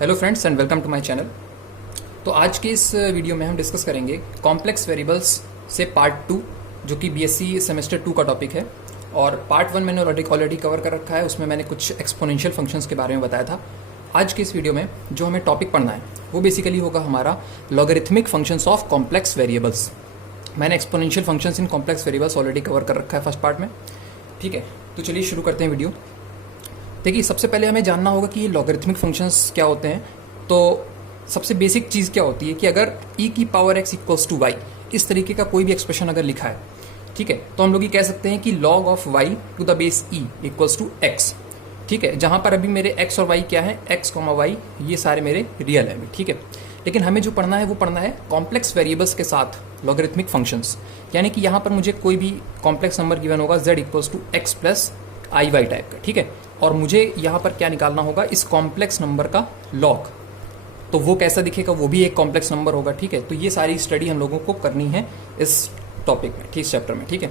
Hello friends and welcome to my channel. तो आज के इस वीडियो में हम डिस्कस करेंगे कॉम्प्लेक्स वेरिएबल्स से पार्ट 2 जो कि बीएससी सेमेस्टर 2 का टॉपिक है। और पार्ट 1 मैंने ऑलरेडी कवर कर रखा है, उसमें मैंने कुछ एक्सपोनेंशियल फंक्शंस के बारे में बताया था। आज के इस वीडियो में जो हमें टॉपिक पढ़ना है वो बेसिकली होगा हमारा logarithmic functions of complex variables. मैंने exponential functions in complex variables already cover कर रखा है फर्स्ट पार्ट में। ठीक है, तो चलिए शुरू करते हैं वीडियो। देखिए, सबसे पहले हमें जानना होगा कि ये लॉगरिथमिक फंक्शंस क्या होते हैं। तो सबसे बेसिक चीज़ क्या होती है कि अगर e की power x equals to y इस तरीके का कोई भी एक्सप्रेशन अगर लिखा है, ठीक है, तो हम लोग ये कह सकते हैं कि log of y to the base e equals to x। ठीक है, जहाँ पर अभी मेरे x और y क्या है, x, y ये सारे मेरे रियल है। ठीक है, लेकिन हमें जो पढ़ना है वो पढ़ना है कॉम्प्लेक्स वेरिएबल्स के साथ लॉगरिथमिक फंक्शंस। यानी कि यहाँ पर मुझे कोई भी कॉम्प्लेक्स नंबर गिवन होगा z equals to x plus i y type का। ठीक है, और मुझे यहाँ पर क्या निकालना होगा, इस कॉम्प्लेक्स नंबर का लॉग। तो वो कैसा दिखेगा, वो भी एक कॉम्प्लेक्स नंबर होगा। ठीक है, तो ये सारी स्टडी हम लोगों को करनी है इस टॉपिक में, ठीक, इस चैप्टर में। ठीक है,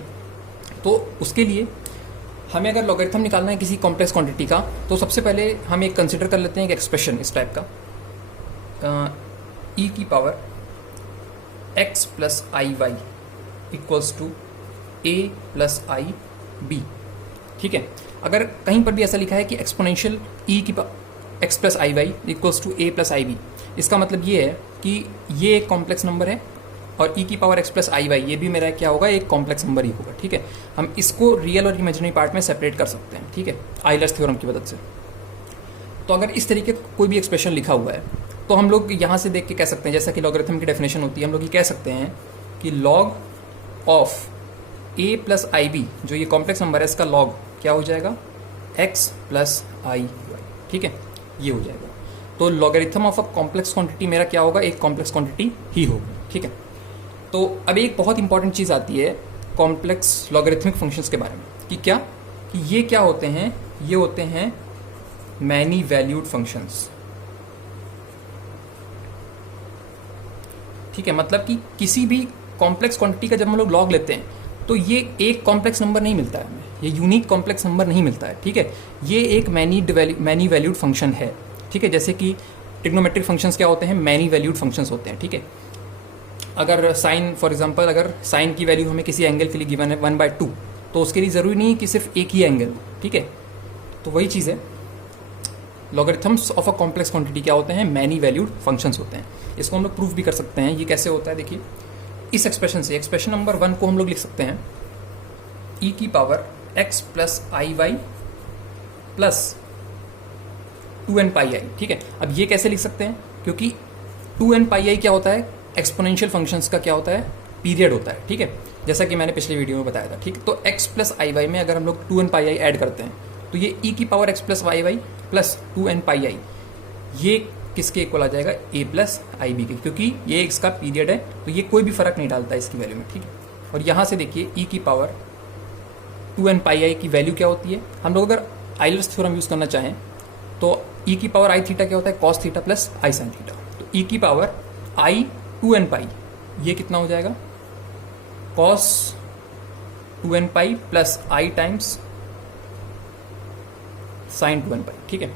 तो उसके लिए हमें अगर लॉगरिथम निकालना है किसी कॉम्प्लेक्स क्वांटिटी का, तो सबसे पहले हम एक कंसिडर कर लेते हैं एक एक्सप्रेशन इस टाइप का, e की power x plus i y equals to a plus i b. ठीक है, अगर कहीं पर भी ऐसा लिखा है कि एक्सपोनेंशियल e की x plus i y equals to a plus i b, इसका मतलब ये है कि ये एक कॉम्प्लेक्स नंबर है और e की power x plus i Y ये भी मेरा क्या होगा, एक कॉम्प्लेक्स नंबर ही होगा। ठीक है, हम इसको रियल और इमेजिनरी पार्ट में सेपरेट कर सकते हैं। ठीक है, आइलर्स थ्योरम की मदद से। तो अगर इस तरीके का कोई भी एक्सप्रेशन लिखा हुआ है तो हम लोग यहाँ से देख के कह सकते हैं, जैसा कि लॉगरिथम की डेफिनेशन होती है, हम लोग ये कह सकते हैं कि log of a plus i b, जो ये कॉम्प्लेक्स नंबर है, इसका लॉग क्या हो जाएगा, x प्लस आई वाई। ठीक है, ये हो जाएगा। तो logarithm of a complex quantity मेरा क्या होगा, एक कॉम्प्लेक्स क्वांटिटी ही होगी। ठीक है, तो अब एक बहुत इंपॉर्टेंट चीज़ आती है कॉम्प्लेक्स लॉगरिथमिक फंक्शंस के बारे में कि क्या, कि ये क्या होते हैं, ये होते हैं मैनी वैल्यूड फंक्शंस। ठीक है, मतलब कि किसी भी कॉम्प्लेक्स क्वांटिटी का जब हम लोग लॉग लेते हैं तो ये एक कॉम्प्लेक्स नंबर नहीं मिलता है हमें, ये यूनिक कॉम्प्लेक्स नंबर नहीं मिलता है। ठीक है, ये एक मैनी वैल्यूड फंक्शन है। ठीक है, जैसे कि ट्रिग्नोमेट्रिक फंक्शंस क्या होते हैं, मैनी वैल्यूड फंक्शंस होते हैं। ठीक है, अगर साइन, फॉर एग्जांपल, अगर साइन की वैल्यू हमें किसी एंगल के लिए गिवन है 1/2, तो उसके लिए ज़रूरी नहीं कि सिर्फ एक ही एंगल। ठीक है, तो वही चीज़ है, logarithms of a complex quantity क्या होते हैं, मैनी वैल्यूड फंक्शंस होते हैं। इसको हम लोग प्रूफ भी कर सकते हैं। ये कैसे होता है, देखिए, इस एक्सप्रेशन से, एक्सप्रेशन नंबर 1 को हम लोग लिख सकते हैं e की power x plus i y plus 2n pi आई। ठीक है, अब ये कैसे लिख सकते हैं, क्योंकि 2n पाई आई क्या होता है, एक्सपोनेंशियल फंक्शंस का क्या होता है, पीरियड होता है। ठीक है, जैसा कि मैंने पिछले वीडियो में बताया था। ठीक है, तो x प्लस आई वाई में अगर हम लोग 2n पाई आई ऐड करते हैं तो ये e की power x plus i y plus 2n pi आई ये किसके इक्वल आ जाएगा, a प्लस आई बी के, क्योंकि ये इसका पीरियड है, तो ये कोई भी फर्क नहीं डालता इसकी वैल्यू में। ठीक है, और यहाँ से देखिए e की पावर 2n पाई आई की वैल्यू क्या होती है, हम लोग अगर आइलर्स थ्योरम यूज़ करना चाहें तो e की पावर आई थीटा क्या होता है, cos theta plus i sine theta. तो e की पावर आई 2n पाई ये कितना हो जाएगा, cos 2n pi plus i times sign 2n पाई। ठीक है,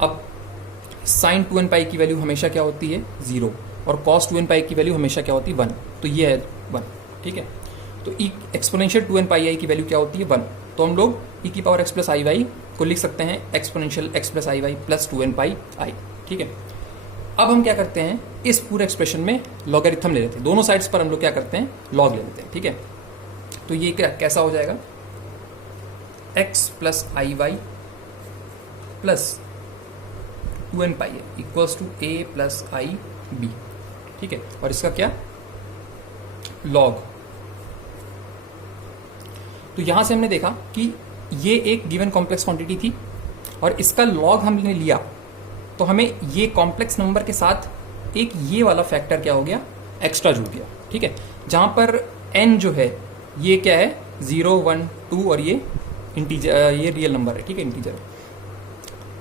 अब साइन 2n पाई की वैल्यू हमेशा क्या होती है, 0, और कॉस 2n पाई की वैल्यू हमेशा क्या होती है, 1, तो ये है 1। ठीक है, तो e एक्सपोनेंशियल 2n पाई आई की वैल्यू क्या होती है, 1। तो हम लोग e की power x plus i Y को लिख सकते हैं exponential x plus i y plus 2n pi आई। ठीक है, अब हम क्या करते हैं, इस पूरे एक्सप्रेशन में लॉगरिथम ले लेते हैं, दोनों साइड्स पर हम लोग क्या करते हैं, लॉग ले लेते हैं। ठीक है, तो ये क्या कैसा हो जाएगा, x plus i y plus 2n pi है equals to a plus i b. ठीक है, और इसका क्या, लॉग। तो यहां से हमने देखा कि ये एक गिवन कॉम्प्लेक्स क्वांटिटी थी और इसका लॉग हमने लिया, तो हमें ये कॉम्प्लेक्स नंबर के साथ एक ये वाला फैक्टर क्या हो गया, एक्स्ट्रा जुड़ गया। ठीक है, जहां पर n जो है ये क्या है, 0, 1, 2 और ये इंटीजर, ये रियल नंबर है। ठीक है, इंटीजर है।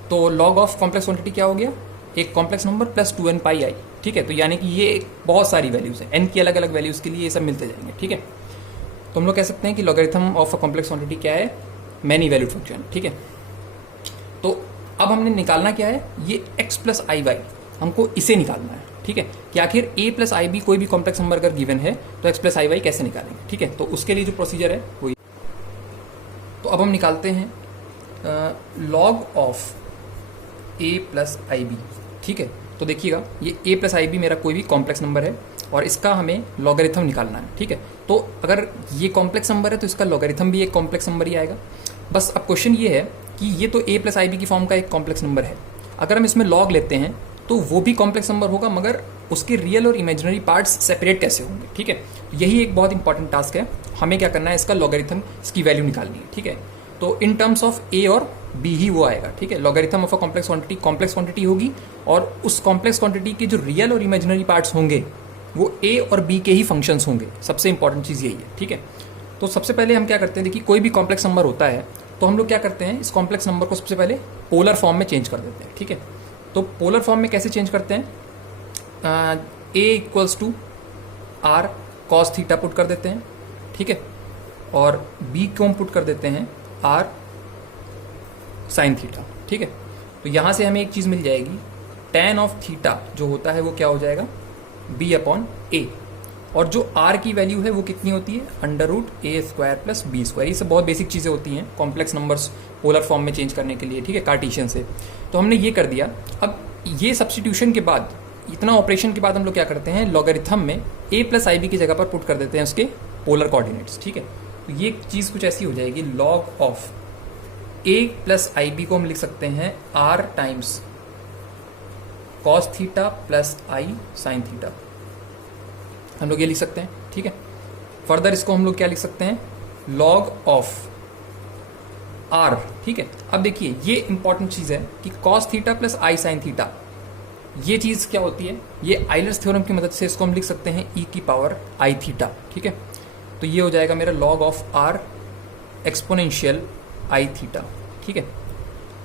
तो लॉग ऑफ कॉम्प्लेक्स क्वांटिटी क्या हो गया, एक complex number plus 2n pi आई। ठीक है, तो यानी कि ये बहुत सारी वैल्यूज है, n की अलग अलग वैल्यूज के लिए ये सब मिलते जाएंगे। ठीक है, तो हम लोग कह सकते हैं कि logarithm of a complex quantity क्या है, मैनी वैल्यूड फंक्शन। ठीक है, तो अब हमने निकालना क्या है, ये x प्लस आई वाई, हमको इसे निकालना है, ठीक है, कि आखिर a प्लस आई बी कोई भी कॉम्प्लेक्स नंबर अगर गिवन है तो x प्लस आई वाई कैसे निकालेंगे, ठीक है। तो उसके लिए जो प्रोसीजर है वो, तो अब हम निकालते हैं log of a plus i b, ठीक है। तो देखिएगा ये a प्लस आई बी मेरा कोई भी कॉम्प्लेक्स नंबर है और इसका हमें लॉगरिथम निकालना है, ठीक है। तो अगर ये कॉम्प्लेक्स नंबर है तो इसका लॉगरिथम भी एक कॉम्प्लेक्स नंबर ही आएगा। बस अब क्वेश्चन ये है कि ये तो a प्लस आई बी की फॉर्म का एक कॉम्प्लेक्स नंबर है, अगर हम इसमें लॉग लेते हैं तो वो भी कॉम्प्लेक्स नंबर होगा, मगर उसके रियल और इमेजिनरी पार्ट्स सेपरेट कैसे होंगे, ठीक है। तो यही एक बहुत इंपॉर्टेंट टास्क है, हमें क्या करना है, इसका लॉगरिथम, इसकी वैल्यू निकालनी है, ठीक है। तो इन टर्म्स ऑफ a और b ही वो आएगा, ठीक है। Logarithm of a complex quantity होगी और उस कॉम्प्लेक्स क्वांटिटी के जो रियल और इमेजिनरी पार्ट्स होंगे वो a और b के ही फंक्शंस होंगे। सबसे इंपॉर्टेंट चीज़ यही है, ठीक है। तो सबसे पहले हम क्या करते हैं, देखिए कोई भी कॉम्प्लेक्स नंबर होता है तो हम लोग क्या करते हैं, इस कॉम्प्लेक्स नंबर को सबसे पहले पोलर फॉर्म में चेंज कर देते हैं, ठीक है। तो पोलर फॉर्म में कैसे चेंज करते हैं, a equals to r cos theta put कर देते हैं, ठीक है, और b को हम पुट कर देते हैं आर साइन थीटा, ठीक है। तो यहाँ से हमें एक चीज़ मिल जाएगी, tan ऑफ थीटा जो होता है वो क्या हो जाएगा, b अपॉन a, और जो r की वैल्यू है वो कितनी होती है, under root a square plus b square. ये सब बहुत बेसिक चीज़ें होती हैं कॉम्प्लेक्स नंबर्स पोलर फॉर्म में चेंज करने के लिए, ठीक है, कार्टेशियन से। तो हमने ये कर दिया। अब ये सब्स्टिट्यूशन के बाद, इतना ऑपरेशन के बाद हम लोग क्या करते हैं, लॉगरिथम में a प्लस आई बी की जगह पर पुट कर देते हैं उसके पोलर कोऑर्डिनेट्स, ठीक है। तो ये चीज़ कुछ ऐसी हो जाएगी, log of a plus i b को हम लिख सकते हैं r times cos theta plus i sine theta, हम लोग ये लिख सकते हैं, ठीक है। फर्दर इसको हम लोग क्या लिख सकते हैं, लॉग ऑफ r, ठीक है। अब देखिए ये इंपॉर्टेंट चीज़ है कि cos theta plus i sine theta, ये चीज़ क्या होती है, ये आइलर्स थ्योरम की मदद से इसको हम लिख सकते हैं e की पावर आई थीटा, ठीक है। तो ये हो जाएगा मेरा log of r exponential i theta, ठीक है।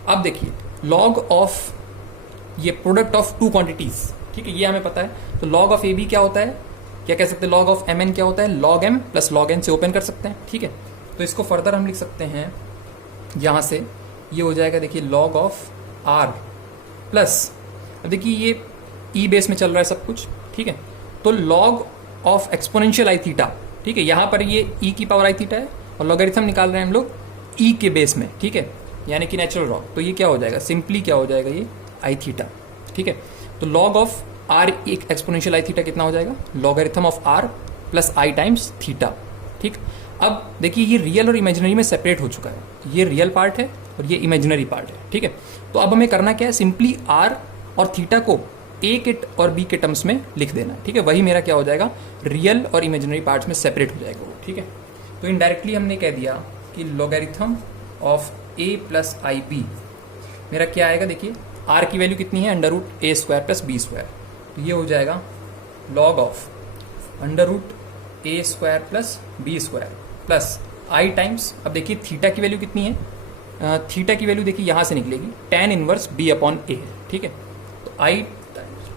अब देखिए लॉग ऑफ ये प्रोडक्ट ऑफ टू क्वांटिटीज, ठीक है, ये हमें पता है। तो लॉग ऑफ ए बी क्या होता है, क्या कह सकते हैं, लॉग ऑफ एम एन क्या होता है, log m plus log n से ओपन कर सकते हैं, ठीक है। तो इसको फर्दर हम लिख सकते हैं यहाँ से, ये हो जाएगा देखिए लॉग ऑफ आर प्लस, अब देखिए ये ई बेस में चल रहा है सब कुछ, ठीक है। तो log of exponential i theta, ठीक है, यहाँ पर ये ई की पावर आई थीटा है और लॉगरिथम निकाल रहे हैं हम लोग ई के बेस में, ठीक है, यानी कि नेचुरल लॉग। तो ये क्या हो जाएगा, सिंपली क्या हो जाएगा, ये आई थीटा, ठीक है। तो लॉग ऑफ आर एक एक्सपोनेंशियल आई थीटा कितना हो जाएगा, logarithm of r plus i times theta, ठीक। अब देखिए ये रियल और इमेजिनरी में सेपरेट हो चुका है, ये रियल पार्ट है और ये इमेजिनरी पार्ट है, ठीक है। तो अब हमें करना क्या है, सिंपली आर और थीटा को ए के और बी के टर्म्स में लिख देना है, ठीक है। वही मेरा क्या हो जाएगा, रियल और इमेजिनरी पार्ट्स में सेपरेट हो जाएगा वो, ठीक है। तो इनडायरेक्टली हमने कह दिया कि logarithm of a plus i b मेरा क्या आएगा, देखिए आर की वैल्यू कितनी है, under root a square plus b square. तो ये हो जाएगा log of under root a square plus b square plus i times, अब देखिए थीटा की वैल्यू कितनी है, थीटा की वैल्यू देखिए यहाँ से निकलेगी tan इनवर्स b अपॉन ए, ठीक है। तो आई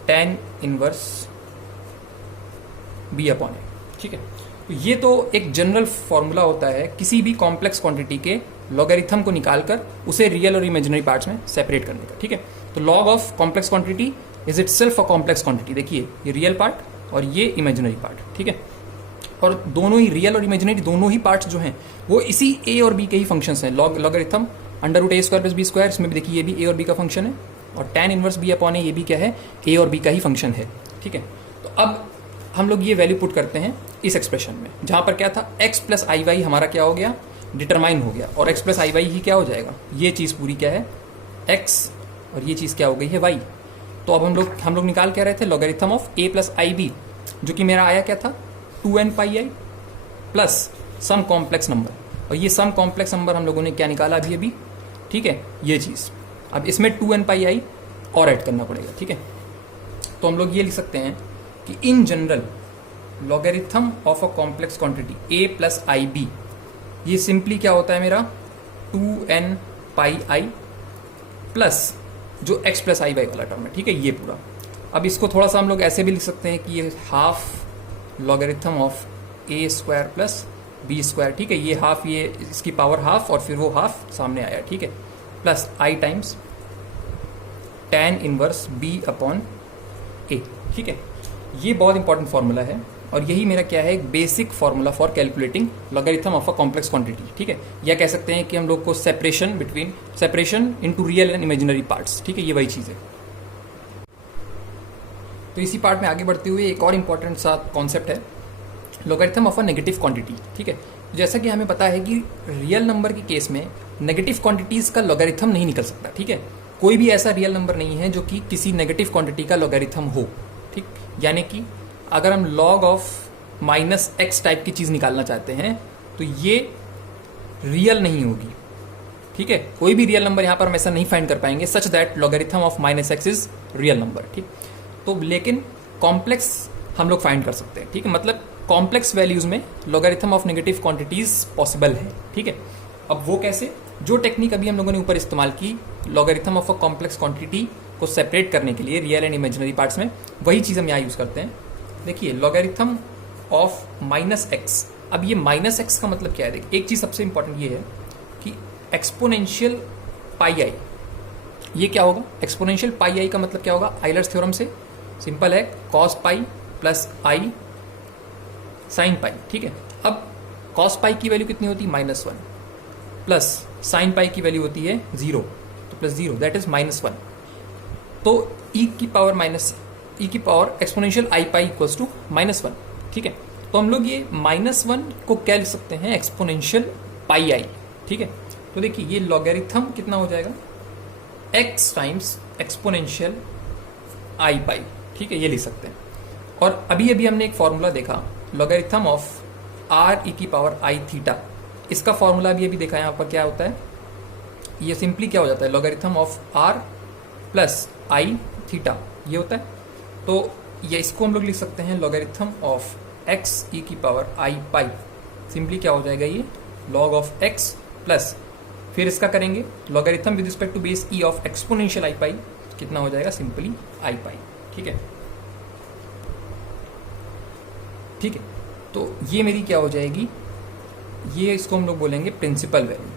tan इनवर्स b अपॉन ए, ठीक है। तो ये तो एक जनरल फॉर्मूला होता है किसी भी कॉम्प्लेक्स क्वांटिटी के लॉगरिथम को निकालकर उसे रियल और इमेजिनरी पार्ट्स में सेपरेट करने का, ठीक है। तो log of complex quantity is it self a complex quantity, देखिए ये रियल पार्ट और ये इमेजिनरी पार्ट, ठीक है। और दोनों ही रियल और इमेजिनरी दोनों ही पार्ट्स जो हैं वो इसी ए और बी के ही फंक्शंस हैं। Logarithm under root a square plus b square, इसमें भी देखिए ये भी ए और बी का फंक्शन है, और tan इनवर्स बी अपॉन ए ये भी क्या है, ए और बी का ही फंक्शन है, ठीक है। तो अब हम लोग ये वैल्यू पुट करते हैं इस एक्सप्रेशन में, जहाँ पर क्या था, x प्लस आई वाई हमारा क्या हो गया, डिटरमाइन हो गया, और x plus i why he क्या हो जाएगा, ये चीज़ पूरी क्या है x और ये चीज़ क्या हो गई है y। तो अब हम लोग निकाल क्या रहे थे, logarithm of a plus i b, जो कि मेरा आया क्या था 2n pi i plus some complex number, और ये सम कॉम्प्लेक्स नंबर हम लोगों ने क्या निकाला अभी, ठीक है, ये चीज़। अब इसमें 2n पाई आई और ऐड करना पड़ेगा, ठीक है। तो हम लोग ये लिख सकते हैं कि in general logarithm of a complex quantity a plus i b, ये सिंपली क्या होता है मेरा 2n पाई आई प्लस जो x प्लस आई वाई वाला टर्म है, ठीक है, ये पूरा। अब इसको थोड़ा सा हम लोग ऐसे भी लिख सकते हैं कि ये half logarithm of a square plus b square, ठीक है, ये हाफ, ये इसकी पावर हाफ और फिर वो हाफ सामने आया, ठीक है, plus i times tan inverse b upon a। ठीक है, ये बहुत इंपॉर्टेंट फॉर्मूला है और यही मेरा क्या है, एक basic formula for calculating logarithm of a complex quantity. ठीक है, या कह सकते हैं कि हम लोग को separation into real and imaginary parts. ठीक है, ये वही चीज़ है। तो इसी पार्ट में आगे बढ़ते हुए एक और इम्पॉर्टेंट सा कॉन्सेप्ट है, logarithm of a negative quantity. ठीक है, जैसा कि हमें पता है कि रियल नंबर के केस में नेगेटिव क्वांटिटीज़ का लॉगरिथम नहीं निकल सकता। ठीक है, कोई भी ऐसा रियल नंबर नहीं है जो कि किसी नेगेटिव क्वांटिटी का लॉगरिथम हो। ठीक, यानी कि अगर हम लॉग ऑफ -x टाइप की चीज़ निकालना चाहते हैं तो ये रियल नहीं होगी। ठीक है, कोई भी रियल नंबर यहाँ पर हम ऐसा नहीं फाइंड कर पाएंगे such that logarithm of -x is real number. ठीक, तो लेकिन कॉम्प्लेक्स हम लोग फाइंड कर सकते हैं। ठीक है, मतलब कॉम्प्लेक्स वैल्यूज में logarithm of negative quantities possible है। ठीक है, अब वो कैसे, जो टेक्निक अभी हम लोगों ने ऊपर इस्तेमाल की logarithm of a complex quantity को सेपरेट करने के लिए रियल एंड इमेजिनरी पार्ट्स में, वही चीज़ हम यहाँ यूज़ करते हैं। देखिए, लॉगरिथम ऑफ -x, अब ये -x का मतलब क्या है। देखिए, एक चीज़ सबसे इंपॉर्टेंट ये है कि एक्सपोनेंशियल पाई आई, ये क्या होगा, एक्सपोनेंशियल पाई आई का मतलब क्या होगा, आइलर्स थ्योरम से सिंपल है, cos pi plus i sine pi. ठीक है, अब कॉस पाई की वैल्यू कितनी होती है, -1, प्लस साइन पाई की वैल्यू होती है 0, तो प्लस 0 दैट इज -1। तो e की power exponential i pi equals to -1। ठीक है, तो हम लोग ये -1 को क्या लिख सकते हैं, एक्सपोनेंशियल पाई आई। ठीक है, तो देखिए ये लॉगरिथम कितना हो जाएगा, x टाइम्स एक्सपोनेंशियल आई पाई। ठीक है, ये लिख सकते हैं। और अभी हमने एक फॉर्मूला देखा, लॉगरिथम ऑफ r e की पावर आई थीटा, इसका फॉर्मूला भी अभी देखा यहाँ पर क्या होता है, ये सिंपली क्या हो जाता है, logarithm of r plus I theta, ये होता है। तो ये इसको हम लोग लिख सकते हैं लॉगरिथम ऑफ x e की पावर आई पाई, सिंपली क्या हो जाएगा, ये लॉग ऑफ x प्लस फिर इसका करेंगे logarithm with respect to base e of exponential i pi, कितना हो जाएगा, सिंपली आई पाई। ठीक है, ठीक है, तो ये मेरी क्या हो जाएगी, ये इसको हम लोग बोलेंगे प्रिंसिपल वैल्यू।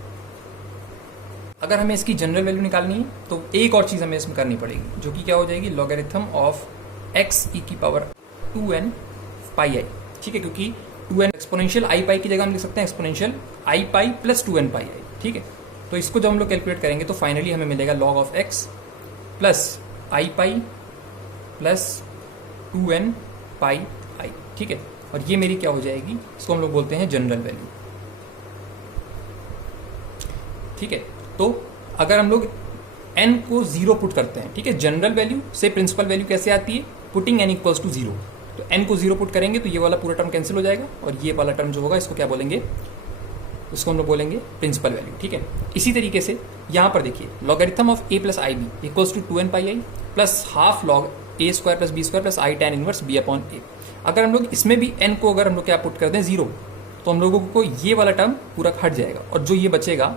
अगर हमें इसकी जनरल वैल्यू निकालनी है तो एक और चीज़ हमें इसमें करनी पड़ेगी, जो कि क्या हो जाएगी, लॉगरिथम ऑफ x e की पावर 2n पाई आई। ठीक है, क्योंकि 2n एक्सपोनेंशियल आई पाई की जगह हम लिख सकते हैं exponential i pi plus 2n pi आई। ठीक है, तो इसको जब हम लोग कैलकुलेट करेंगे तो फाइनली हमें मिलेगा log of x plus I pi plus 2n pi आई। ठीक है, और ये मेरी क्या हो जाएगी, इसको हम लोग बोलते हैं जनरल वैल्यू। ठीक है, तो अगर हम लोग n को 0 पुट करते हैं, ठीक है, जनरल वैल्यू से प्रिंसिपल वैल्यू कैसे आती है, पुटिंग n इक्वल्स टू 0, तो n को 0 पुट करेंगे तो ये वाला पूरा टर्म कैंसिल हो जाएगा और ये वाला टर्म जो होगा इसको क्या बोलेंगे, उसको हम लोग बोलेंगे प्रिंसिपल वैल्यू। ठीक है, इसी तरीके से यहाँ पर देखिए logarithm of a plus i b equals to 2n pi i plus half log a square plus b square plus i tan inverse b upon a। अगर हम लोग इसमें भी n को अगर हम लोग क्या पुट कर दें 0, तो हम लोगों को ये वाला टर्म पूरा हट जाएगा और जो ये बचेगा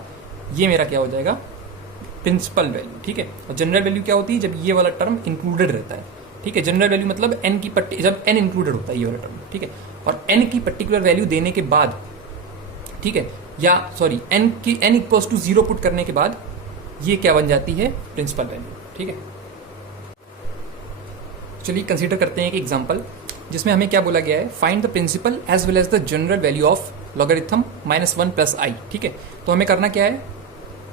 ये मेरा क्या हो जाएगा, प्रिंसिपल वैल्यू। ठीक है, और जनरल वैल्यू क्या होती है, जब ये वाला टर्म इंक्लूडेड रहता है। ठीक है, जनरल वैल्यू मतलब n की जब n इंक्लूडेड होता है ये वाला टर्म। ठीक है, और n की पर्टिकुलर वैल्यू देने के बाद, ठीक है, या sorry n equals to 0 put करने के बाद ये क्या बन जाती है, प्रिंसिपल वैल्यू। ठीक है, चलिए कंसीडर करते हैं एक एग्जांपल जिसमें हमें क्या बोला गया है, find the principal as well as the general value of logarithm -1 plus i. ठीक है, तो हमें करना क्या है,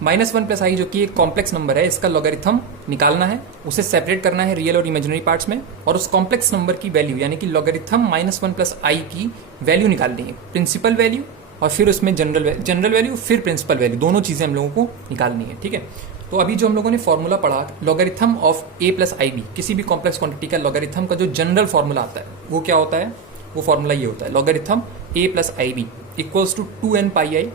-1 प्लस आई जो कि एक कॉम्प्लेक्स नंबर है, इसका लॉगरिथम निकालना है, उसे सेपरेट करना है रियल और इमेजिनरी पार्ट्स में, और उस कॉम्प्लेक्स नंबर की वैल्यू यानी कि लॉगरिथम -1 प्लस आई की वैल्यू निकालनी है, प्रिंसिपल वैल्यू और फिर उसमें जनरल वैल्यू फिर प्रिंसिपल वैल्यू, दोनों चीज़ें हम लोगों को निकालनी है। ठीक है, तो अभी जो हम लोगों ने फॉर्मूला पढ़ा logarithm of a plus i b, किसी भी कॉम्प्लेक्स क्वांटिटी का लॉगरिथम का जो जनरल फॉर्मूला आता है वो क्या होता है, वो फॉर्मूला ये होता है, logarithm a plus i b equals to 2n pi i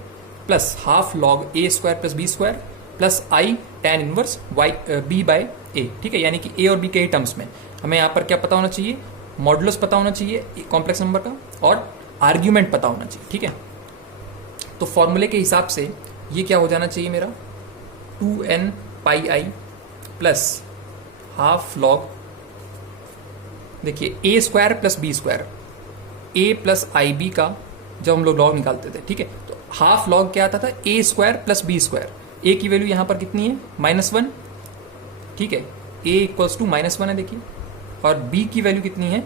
plus half log a square plus b square plus i tan inverse b by a। ठीक है, यानी कि a और b के ही टर्म्स में हमें यहाँ पर क्या पता होना चाहिए, मॉडुलस पता होना चाहिए कॉम्प्लेक्स नंबर का और आर्ग्यूमेंट पता होना चाहिए। ठीक है, तो फॉर्मूले के हिसाब से ये क्या हो जाना चाहिए मेरा, 2n pi i plus half log, देखिए a square plus b square, a plus i b का जब हम लोग लॉग निकालते थे। ठीक है, तो हाफ लॉग क्या आता था, a square plus b square, a की वैल्यू यहाँ पर कितनी है, -1। ठीक है, ए इक्वल्स टू -1 है देखिए, और बी की वैल्यू कितनी है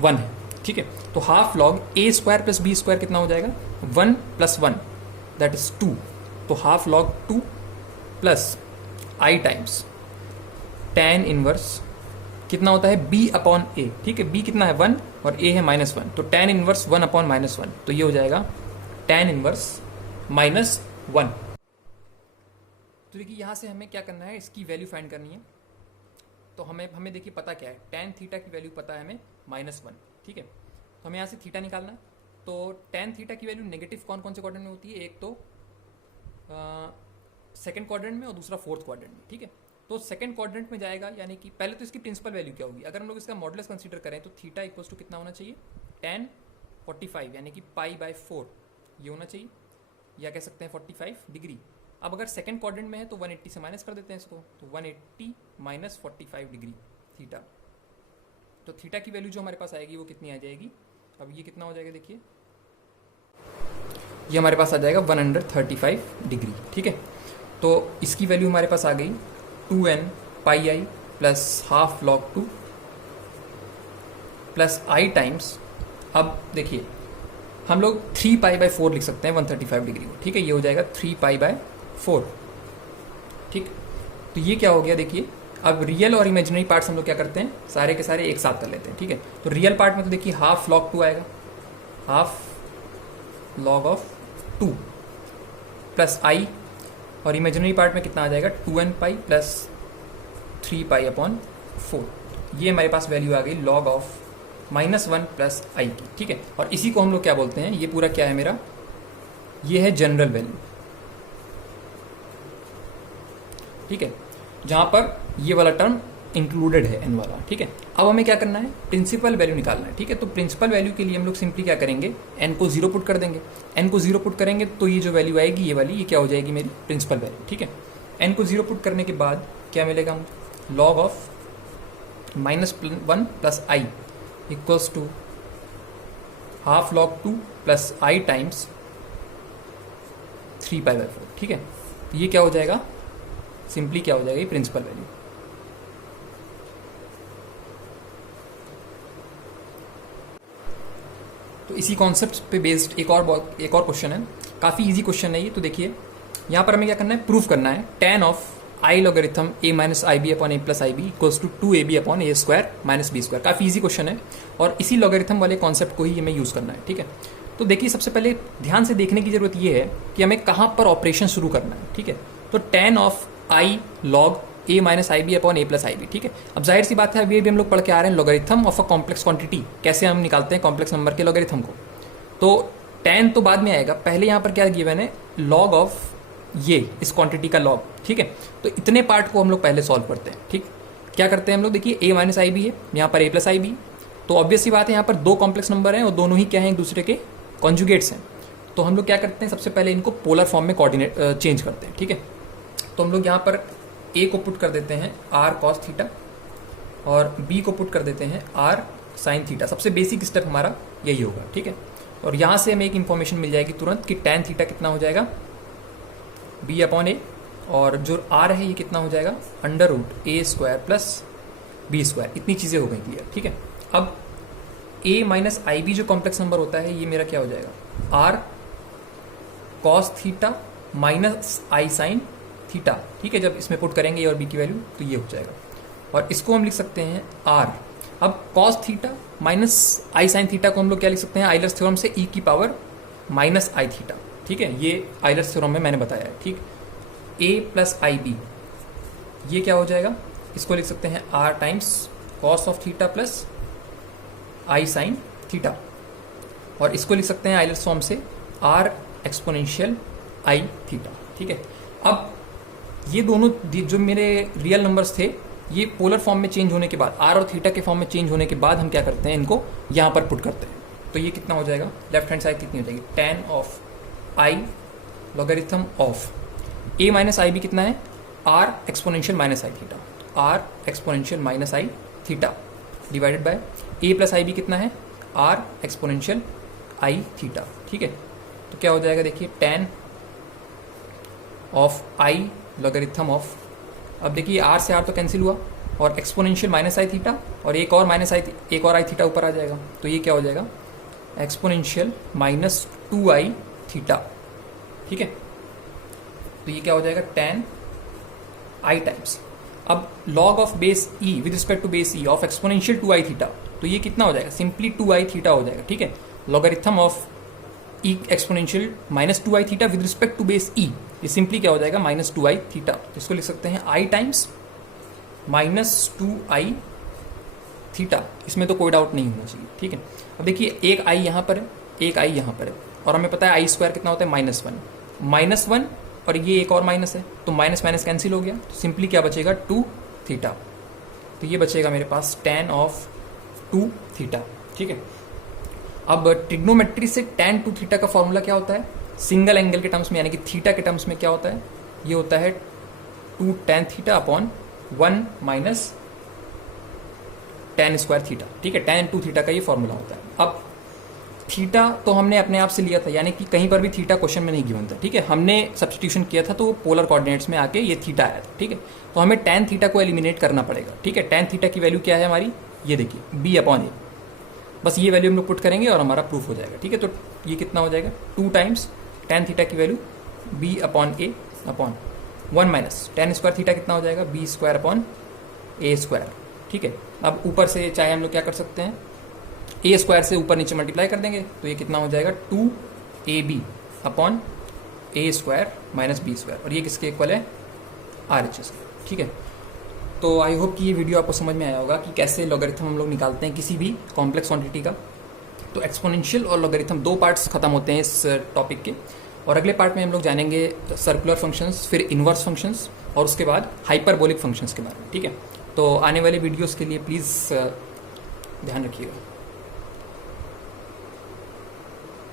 1 है, ठीक है। तो हाफ लॉग ए स्क्वायर प्लस बी स्क्वायर कितना हो जाएगा 1 + 1 दैट इज 2। तो half log 2 plus i times tan inverse कितना होता है b अपॉन ए, ठीक है। b कितना है 1 और a है -1, तो tan इनवर्स 1 अपॉन -1, तो ये हो जाएगा tan इनवर्स -1। तो देखिए यहाँ से हमें क्या करना है, इसकी वैल्यू फाइंड करनी है। तो हमें देखिए पता क्या है, tan थीटा की वैल्यू पता है हमें -1, ठीक है। तो हमें यहाँ से थीटा निकालना है। तो tan थीटा की वैल्यू नेगेटिव कौन कौन से क्वाड्रेंट में होती है, एक तो सेकंड क्वाड्रेंट में और दूसरा फोर्थ क्वाड्रेंट में, ठीक है। तो सेकंड क्वाड्रेंट में जाएगा, यानी कि पहले तो इसकी प्रिंसिपल वैल्यू क्या होगी, अगर हम लोग इसका मॉडुलस कंसीडर करें तो थीटा इक्वल्स टू कितना होना चाहिए tan 45 यानी कि π/4 ये होना चाहिए, या कह सकते हैं 45 डिग्री। अब अगर सेकंड क्वाड्रेंट में है तो 180 से माइनस कर देते हैं इसको, तो 180 - 45 डिग्री थीटा। तो थीटा की वैल्यू जो हमारे पास आएगी वो कितनी आ जाएगी, अब ये कितना हो जाएगा देखिए, ये हमारे पास आ जाएगा 135 डिग्री, ठीक है। तो इसकी वैल्यू हमारे पास आ गई 2n πi plus half log 2 plus i times, अब देखिए हम लोग 3π/4 लिख सकते हैं 135 डिग्री को, ठीक है। ये हो जाएगा 3π/4, ठीक। तो ये क्या हो गया देखिए, अब रियल और इमेजिनरी पार्ट्स हम लोग क्या करते हैं, सारे के सारे एक साथ कर लेते हैं, ठीक है। तो रियल पार्ट में तो देखिए हाफ log 2 आएगा, half log of 2 plus i, और इमेजिनरी पार्ट में कितना आ जाएगा 2n पाई प्लस 3π/4। ये हमारे पास वैल्यू आ गई log ऑफ -1 प्लस i की, ठीक है। और इसी को हम लोग क्या बोलते हैं, ये पूरा क्या है मेरा, ये है जनरल वैल्यू, ठीक है, जहां पर ये वाला टर्म इंक्लूडेड है n वाला, ठीक है। अब हमें क्या करना है, प्रिंसिपल वैल्यू निकालना है, ठीक है। तो प्रिंसिपल वैल्यू के लिए हम लोग सिंपली क्या करेंगे, n को 0 पुट कर देंगे। n को 0 पुट करेंगे तो ये जो वैल्यू आएगी ये वाली, ये क्या हो जाएगी मेरी प्रिंसिपल वैल्यू, ठीक है। n को 0 पुट करने के बाद क्या मिलेगा मुझे, log of -1 plus i equals to half log 2 plus i times 3π/4, ठीक है। तो ये क्या हो जाएगा, सिंपली क्या हो जाएगा, ये प्रिंसिपल वैल्यू। तो इसी कॉन्सेप्ट पे बेस्ड एक और क्वेश्चन है, काफ़ी इजी क्वेश्चन है ये। तो देखिए यहाँ पर हमें क्या करना है, प्रूफ करना है tan of i logarithm a - ib upon a plus ib equals to 2ab upon a square minus b square. काफ़ी इजी क्वेश्चन है और इसी लॉगरिथम वाले कॉन्सेप्ट को ही हमें यूज़ करना है, ठीक है। तो देखिए सबसे पहले ध्यान से देखने की जरूरत ये है कि हमें कहाँ पर ऑपरेशन शुरू करना है, ठीक है। तो tan of i log a - ib upon a plus ib, ठीक है। अब जाहिर सी बात है, अभी भी हम लोग पढ़ के आ रहे हैं logarithm of a complex quantity, कैसे हम निकालते हैं कॉम्प्लेक्स नंबर के लॉगरिथम को। तो tan तो बाद में आएगा, पहले यहाँ पर क्या गिवन है, लॉग ऑफ ये इस क्वांटिटी का लॉग, ठीक है। तो इतने पार्ट को हम लोग पहले सॉल्व करते हैं, ठीक। क्या करते हैं हम लोग, देखिए a - ib है, यहाँ पर a प्लस ib, तो ऑब्वियस सी बात है यहाँ पर दो कॉम्प्लेक्स नंबर हैं और दोनों ही क्या हैं, एक दूसरे के कॉन्जुगेट्स हैं। तो हम लोग क्या करते हैं, सबसे पहले इनको पोलर फॉर्म में कोऑर्डिनेट चेंज करते हैं, ठीक है। तो हम लोग यहाँ पर a को पुट कर देते हैं r cos थीटा और b को पुट कर देते हैं r sin थीटा। सबसे बेसिक स्टेप हमारा यही होगा, ठीक है। और यहाँ से हमें एक इन्फॉर्मेशन मिल जाएगी तुरंत कि tan थीटा कितना हो जाएगा b अपॉन a, और जो r है ये कितना हो जाएगा √a square plus b square. इतनी चीज़ें हो गई क्लियर, ठीक है। अब a माइनस ib जो कॉम्प्लेक्स नंबर होता है ये मेरा क्या हो जाएगा r cos theta minus i sin theta, ठीक है। जब इसमें पुट करेंगे a और b की वैल्यू तो ये हो जाएगा, और इसको हम लिख सकते हैं r। अब cos theta minus i sin theta को हम लोग क्या लिख सकते हैं, आइलर्स थ्योरम से e की पावर माइनस i थीटा, ठीक है। ये आइलर्स थ्योरम में मैंने बताया है, ठीक। a प्लस आई बी ये क्या हो जाएगा, इसको लिख सकते हैं r times cos of theta plus i sin theta, और इसको लिख सकते हैं आइलर्स फॉर्म से r एक्सपोनेंशियल i थीटा, ठीक है। अब ये दोनों जो मेरे रियल नंबर्स थे ये पोलर फॉर्म में चेंज होने के बाद, r और थीटा के फॉर्म में चेंज होने के बाद हम क्या करते हैं, इनको यहाँ पर पुट करते हैं। तो ये कितना हो जाएगा, लेफ्ट हैंड साइड कितनी हो जाएगी, tan of i logarithm of a minus i b कितना है, r exponential minus i theta, r exponential minus i theta divided by a plus i b कितना है, r एक्सपोनेंशियल आई थीटा, ठीक है। तो क्या हो जाएगा देखिए tan of i logarithm of, अब देखिए r से r तो कैंसिल हुआ, और एक्सपोनेंशियल माइनस आई थीटा और एक और माइनस आई, एक और आई थीटा ऊपर आ जाएगा, तो ये क्या हो जाएगा एक्सपोनेंशियल माइनस 2i थीटा। ठीक है, तो ये क्या हो जाएगा tan i टाइम्स। अब log of base e with respect to base e of exponential 2i theta, तो ये कितना हो जाएगा सिंपली 2i थीटा हो जाएगा। ठीक है, logarithm of e exponential minus 2i theta with respect to base e, ये सिंपली क्या हो जाएगा माइनस 2i थीटा। तो इसको लिख सकते हैं i times minus 2i theta, इसमें तो कोई डाउट नहीं होना चाहिए। ठीक है, अब देखिए एक i यहाँ पर है, एक i यहाँ पर है, और हमें पता है आई स्क्वायर कितना होता है -1 और ये एक और माइनस है, तो माइनस माइनस कैंसिल हो गया, तो सिंपली क्या बचेगा 2 थीटा। तो ये बचेगा मेरे पास tan ऑफ 2 थीटा। ठीक है, अब ट्रिग्नोमेट्री से tan 2 थीटा का फॉर्मूला क्या होता है सिंगल एंगल के टर्म्स में, यानी कि थीटा के टर्म्स में क्या होता है, ये होता है 2 tan theta upon 1 minus tan square theta. ठीक है, tan 2 थीटा का ये फॉर्मूला होता है। अब थीटा तो हमने अपने आप से लिया था, यानी कि कहीं पर भी थीटा क्वेश्चन में नहीं गिवन था। ठीक है, हमने सब्स्टिट्यूशन किया था तो पोलर कोऑर्डिनेट्स में आके ये थीटा आया था। ठीक है, तो हमें tan थीटा को एलिमिनेट करना पड़ेगा। ठीक है, tan थीटा की वैल्यू क्या है हमारी, ये देखिए b अपॉन ए, बस ये वैल्यू हम लोग पुट करेंगे और हमारा प्रूफ हो जाएगा। ठीक है, तो ये कितना हो जाएगा 2 टाइम्स tan थीटा की value b upon a upon 1 minus tan square theta कितना हो जाएगा b square upon a square. ठीक है, अब ऊपर से चाहे हम लोग क्या कर सकते हैं ए स्क्वायर से ऊपर नीचे मल्टीप्लाई कर देंगे, तो ये कितना हो जाएगा 2ab upon a square minus B square, और ये किसके इक्वल है RHS के। ठीक है, तो आई होप कि ये वीडियो आपको समझ में आया होगा कि कैसे लॉगरिथम हम लोग निकालते हैं किसी भी कॉम्प्लेक्स क्वांटिटी का। तो एक्सपोनेंशियल और लॉगरिथम 2 पार्ट्स खत्म होते हैं इस टॉपिक के, और अगले पार्ट में हम लोग जानेंगे सर्कुलर फंक्शंस, फिर इन्वर्स फंक्शंस, और उसके बाद हाइपरबोलिक फंक्शंस के बारे में। ठीक है, तो आने वाले वीडियोस के लिए प्लीज़ ध्यान रखिएगा।